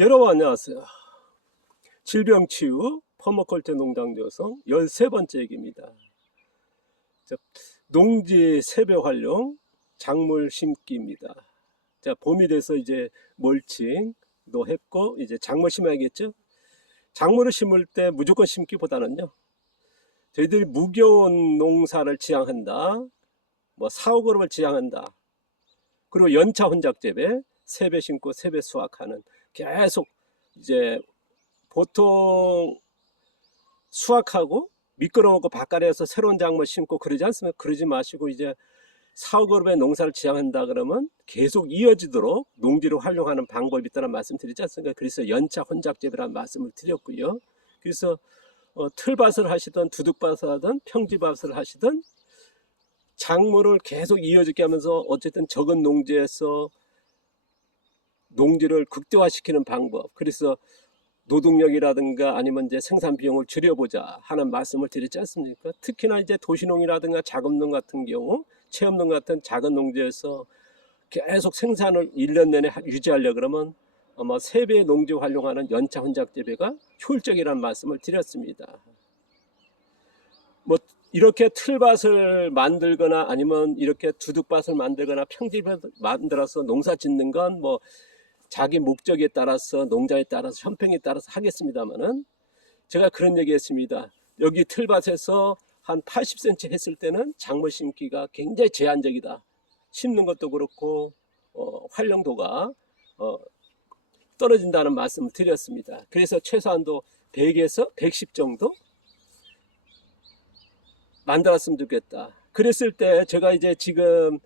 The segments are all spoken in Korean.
여러분 안녕하세요. 질병치유 퍼머컬처 농장 여성 13번째 얘기입니다. 자, 농지 세배 활용 작물 심기입니다. 자, 봄이 돼서 이제 멀칭도 했고 이제 작물 심어야겠죠. 작물을 심을 때 무조건 심기보다는요, 저희들이 무거운 농사를 지향한다, 뭐 사오그룹을 지향한다, 그리고 연차 혼작 재배, 세배 심고 세배 수확하는, 계속 이제 보통 수확하고 미끄러워고 바깥에서 새로운 작물 심고 그러지 않습니까? 그러지 마시고 이제 사오그룹의 농사를 지향한다 그러면 계속 이어지도록 농지를 활용하는 방법이 있다는 말씀 드리지 않습니까? 그래서 연차 혼작 재배라는 말씀을 드렸고요. 그래서 틀밭을 하시든 두둑밭을 하든 평지밭을 하시든 작물을 계속 이어지게 하면서 어쨌든 적은 농지에서 농지를 극대화시키는 방법, 그래서 노동력이라든가 아니면 이제 생산 비용을 줄여보자 하는 말씀을 드리지 않습니까? 특히나 이제 도시농이라든가 작업농 같은 경우, 체험농 같은 작은 농지에서 계속 생산을 1년 내내 유지하려고 그러면 아마 3배의 농지 활용하는 연차 혼작 재배가 효율적이라는 말씀을 드렸습니다. 뭐 이렇게 틀밭을 만들거나 아니면 이렇게 두둑밭을 만들거나 평지밭을 만들어서 농사 짓는 건 뭐 자기 목적에 따라서 농장에 따라서 형평에 따라서 하겠습니다만은, 제가 그런 얘기 했습니다. 여기 틀밭에서 한 80cm 했을 때는 작물 심기가 굉장히 제한적이다. 심는 것도 그렇고 활용도가 떨어진다는 말씀을 드렸습니다. 그래서 최소한도 100에서 110 정도 만들었으면 좋겠다. 그랬을 때 제가 이제 지금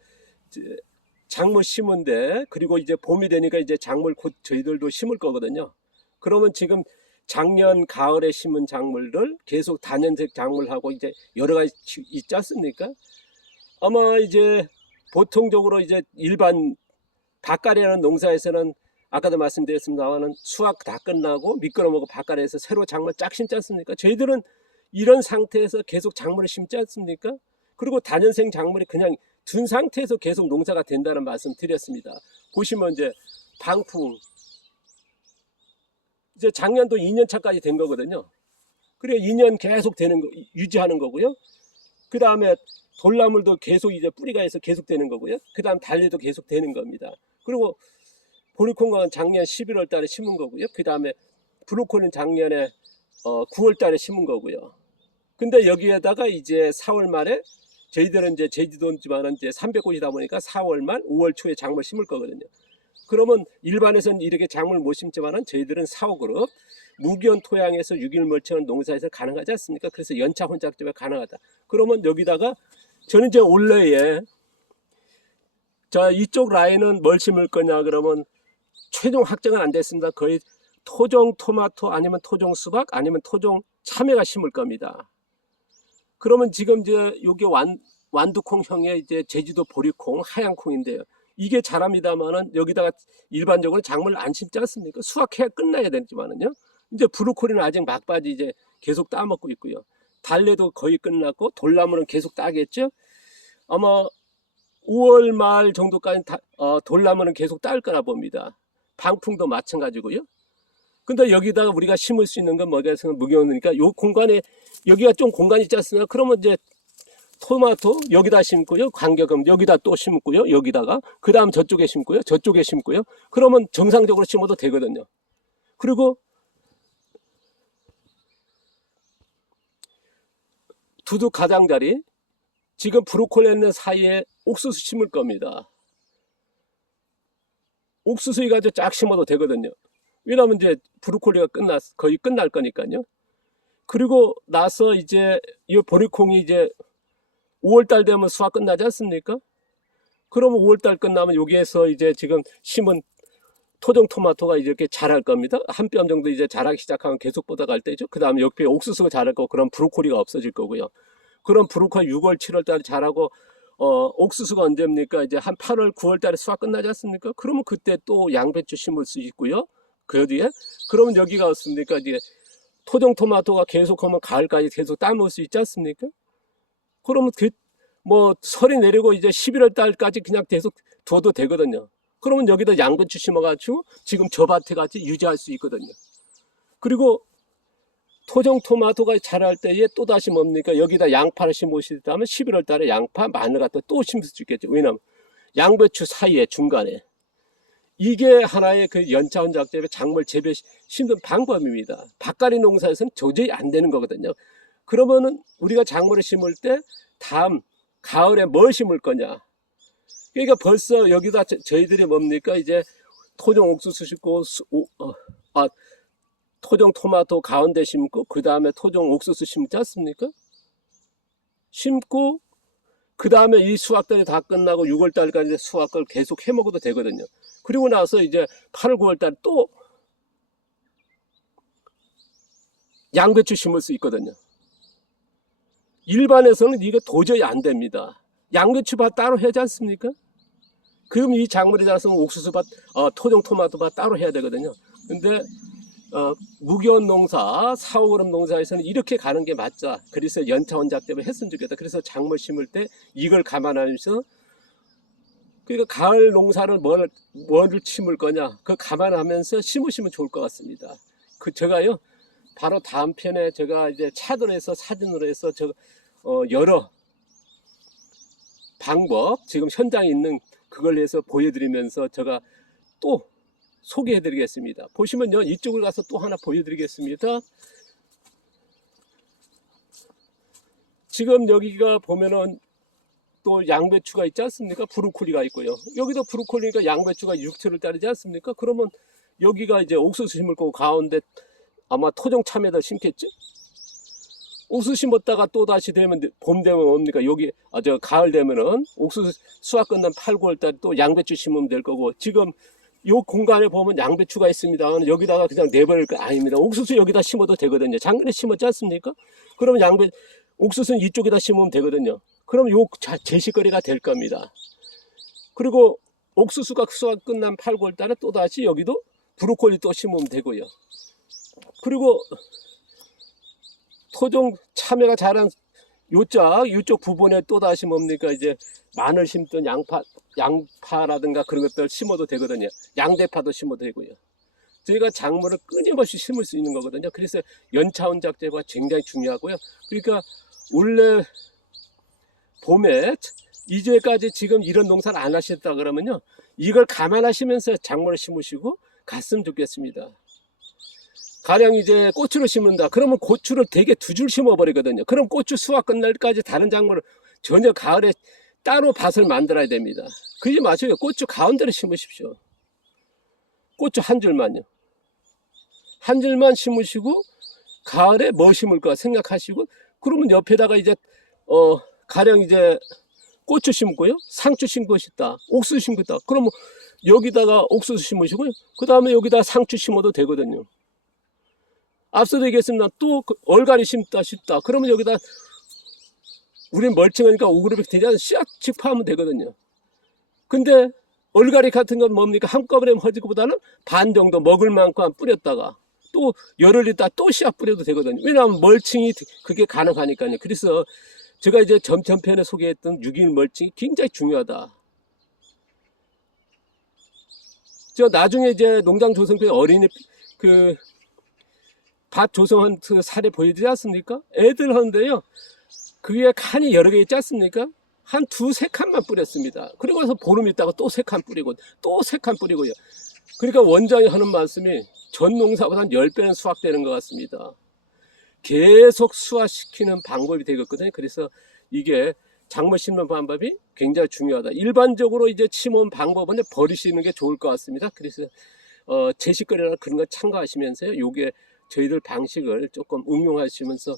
작물 심은데, 그리고 이제 봄이 되니까 이제 작물 곧 저희들도 심을 거거든요. 그러면 지금 작년 가을에 심은 작물들 계속 단연색 작물하고 이제 여러 가지 있지 않습니까? 아마 이제 보통적으로 이제 일반 밭갈이 하는 농사에서는 아까도 말씀드렸습니다만은 수확 다 끝나고 미끄러먹고 밭갈이에서 새로 작물 쫙 심지 않습니까? 저희들은 이런 상태에서 계속 작물을 심지 않습니까? 그리고 단연생 작물이 그냥 둔 상태에서 계속 농사가 된다는 말씀 드렸습니다. 보시면 이제 방풍, 이제 작년도 2년 차까지 된 거거든요. 그래 2년 계속 되는 거, 유지하는 거고요. 그 다음에 돌나물도 계속 이제 뿌리가 해서 계속 되는 거고요. 그 다음 달리도 계속 되는 겁니다. 그리고 보리콩은 작년 11월 달에 심은 거고요. 그 다음에 브로콜리는 작년에 9월 달에 심은 거고요. 근데 여기에다가 이제 4월 말에 저희들은 이제 제주도지만은 이제 300곳이다 보니까 4월 말, 5월 초에 작물 심을 거거든요. 그러면 일반에서는 이렇게 작물 못 심지만은 저희들은 사오그룹 무기온 토양에서 유기물 멀치하는 농사에서 가능하지 않습니까? 그래서 연차 혼작 재배가 가능하다. 그러면 여기다가 저는 이제 올해에 자 이쪽 라인은 뭘 심을 거냐 그러면 최종 확정은 안 됐습니다. 거의 토종 토마토 아니면 토종 수박 아니면 토종 참외가 심을 겁니다. 그러면 지금 이제 요게 완두콩형의 이제 제주도 보리콩 하얀 콩인데요. 이게 자랍니다만은 여기다가 일반적으로 작물 안 심지 않습니까? 수확해야 끝나야 되지만은요. 이제 브로콜리는 아직 막바지 이제 계속 따먹고 있고요. 달래도 거의 끝났고 돌나무는 계속 따겠죠. 아마 5월 말 정도까지 돌나무는 계속 딸 거라 봅니다. 방풍도 마찬가지고요. 근데 여기다가 우리가 심을 수 있는 건 뭐겠어요? 무게오니까 요 공간에 여기가 좀 공간이 있지 않습니까? 그러면 이제 토마토 여기다 심고요. 관계금 여기다 또 심고요. 여기다가 그 다음 저쪽에 심고요. 저쪽에 심고요. 그러면 정상적으로 심어도 되거든요. 그리고 두둑 가장자리 지금 브로콜리 있는 사이에 옥수수 심을 겁니다. 옥수수 이가지고 쫙 심어도 되거든요. 왜냐하면 이제 브로콜리가 거의 끝날 거니까요. 그리고 나서 이제 이 보리콩이 이제 5월달 되면 수확 끝나지 않습니까? 그러면 5월달 끝나면 여기에서 이제 지금 심은 토종 토마토가 이렇게 자랄 겁니다. 한 뼘 정도 이제 자라기 시작하면 계속 뻗어갈 때죠. 그 다음에 옆에 옥수수가 자랄 거고, 그럼 브로콜리가 없어질 거고요. 그럼 브로콜리 6월, 7월 달에 자라고, 옥수수가 언제입니까? 이제 한 8월, 9월 달에 수확 끝나지 않습니까? 그러면 그때 또 양배추 심을 수 있고요. 그 뒤에 그러면 여기가 없습니까? 이제 토종 토마토가 계속하면 가을까지 계속 따먹을 수 있지 않습니까? 그러면 뭐 설이 내리고 이제 11월 달까지 그냥 계속 둬도 되거든요. 그러면 여기다 양배추 심어가지고 지금 저 밭에 같이 유지할 수 있거든요. 그리고 토종 토마토가 자랄 때에 또다시 뭡니까? 여기다 양파를 심으시다면 11월 달에 양파, 마늘 같은 또 심을 수 있겠죠. 왜냐하면 양배추 사이에 중간에 이게 하나의 그 연차원 작물의 작물 재배 심는 방법입니다. 밭갈이 농사에서는 도저히 안 되는 거거든요. 그러면은 우리가 작물을 심을 때 다음 가을에 뭘 심을 거냐? 그러니까 벌써 여기다 저희들이 뭡니까? 이제 토종 옥수수 심고 토종 토마토 가운데 심고 그 다음에 토종 옥수수 심지 않습니까? 심고 그 다음에 이 수확들이 다 끝나고 6월 달까지 수확을 계속 해 먹어도 되거든요. 그리고 나서 이제 8월 9월 달 또 양배추 심을 수 있거든요. 일반에서는 이게 도저히 안 됩니다. 양배추밭 따로 해야지 않습니까? 그럼 이 작물이 자라서 옥수수밭, 토종 토마토밭 따로 해야 되거든요. 근데 무기원 농사, 사오그룹 농사에서는 이렇게 가는 게 맞자. 그래서 연차원 작대를 했으면 좋겠다. 그래서 작물 심을 때 이걸 감안하면서 그러니까 가을 농사를 뭐를 심을 거냐 그 감안하면서 심으시면 좋을 것 같습니다. 제가요 바로 다음 편에 제가 이제 차트로 해서 사진으로 해서 여러 방법 지금 현장에 있는 그걸 해서 보여드리면서 제가 또 소개해 드리겠습니다. 보시면요 이쪽을 가서 또 하나 보여드리겠습니다. 지금 여기가 보면은 또 양배추가 있지 않습니까? 브로콜리가 있고요. 여기도 브로콜리니까 양배추가 6초를 따르지 않습니까? 그러면 여기가 이제 옥수수 심을 거고 가운데 아마 토종 참외를 심겠죠? 옥수수 심었다가 또 다시 되면 봄 되면 뭡니까? 여기 가을 되면은 옥수수 수확 끝난 8, 9월 달에 또 양배추 심으면 될 거고 지금 요 공간에 보면 양배추가 있습니다. 여기다가 그냥 내버릴 거 아닙니다. 옥수수 여기다 심어도 되거든요. 작년에 심었지 않습니까? 그러면 옥수수는 이쪽에다 심으면 되거든요. 그럼 요 제식거리가 될 겁니다. 그리고 옥수수가 수확 끝난 8, 9월 달에 또 다시 여기도 브로콜리 또 심으면 되고요. 그리고 토종 참외가 자란 이쪽 부분에 또 다시 뭡니까? 이제 마늘 심던 양파라든가 그런 것들 심어도 되거든요. 양대파도 심어도 되고요. 저희가 작물을 끊임없이 심을 수 있는 거거든요. 그래서 연차원 작제가 굉장히 중요하고요. 그러니까 원래 봄에 2주에까지 지금 이런 농사를 안 하셨다 그러면요. 이걸 감안하시면서 작물을 심으시고 갔으면 좋겠습니다. 가령 이제 고추를 심는다. 그러면 고추를 대개 2줄 심어버리거든요. 그럼 고추 수확 끝날까지 다른 작물을 전혀 가을에 따로 밭을 만들어야 됩니다. 그게 맞아요. 고추 가운데로 심으십시오. 고추 한 줄만요. 한 줄만 심으시고 가을에 뭐 심을까 생각하시고 그러면 옆에다가 이제 가령 이제 고추 심고요. 상추 심고 싶다. 옥수수 심고 싶다. 그러면 여기다가 옥수수 심으시고요. 그 다음에 여기다 상추 심어도 되거든요. 앞서도 얘기했습니다. 또 얼갈이 심다 싶다. 그러면 여기다 우린 멀쩡하니까 5그룹이 되지 않아요. 씨앗 직파하면 되거든요. 근데 얼갈이 같은 건 뭡니까? 한꺼번에 허질 것보다는 반 정도 먹을 만큼 뿌렸다가 또 열흘 있다 또 씨앗 뿌려도 되거든요. 왜냐하면 멀칭이 그게 가능하니까요. 그래서 제가 이제 전편에 소개했던 6일 멀칭이 굉장히 중요하다. 저 나중에 이제 농장 조성표에 어린이 밭 조성한 그 사례 보여드리지 않습니까? 애들 하는데요. 그게 칸이 여러 개 있지 않습니까? 한 2-3칸만 뿌렸습니다. 그리고 나서 보름 있다가 또 3칸 뿌리고 또 3칸 뿌리고요. 그러니까 원장이 하는 말씀이 전 농사보다 한 10배는 수확되는 것 같습니다. 계속 수확시키는 방법이 되겠거든요. 그래서 이게 작물 심는 방법이 굉장히 중요하다. 일반적으로 이제 심은 방법은 버리시는 게 좋을 것 같습니다. 그래서 제식거리나 그런 거 참고하시면서요. 요게 저희들 방식을 조금 응용하시면서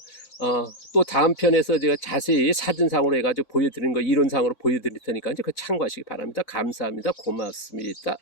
또 다음 편에서 제가 자세히 사진상으로 해가지고 보여드리는 거 이론상으로 보여드릴 테니까 이제 그 참고하시기 바랍니다. 감사합니다. 고맙습니다.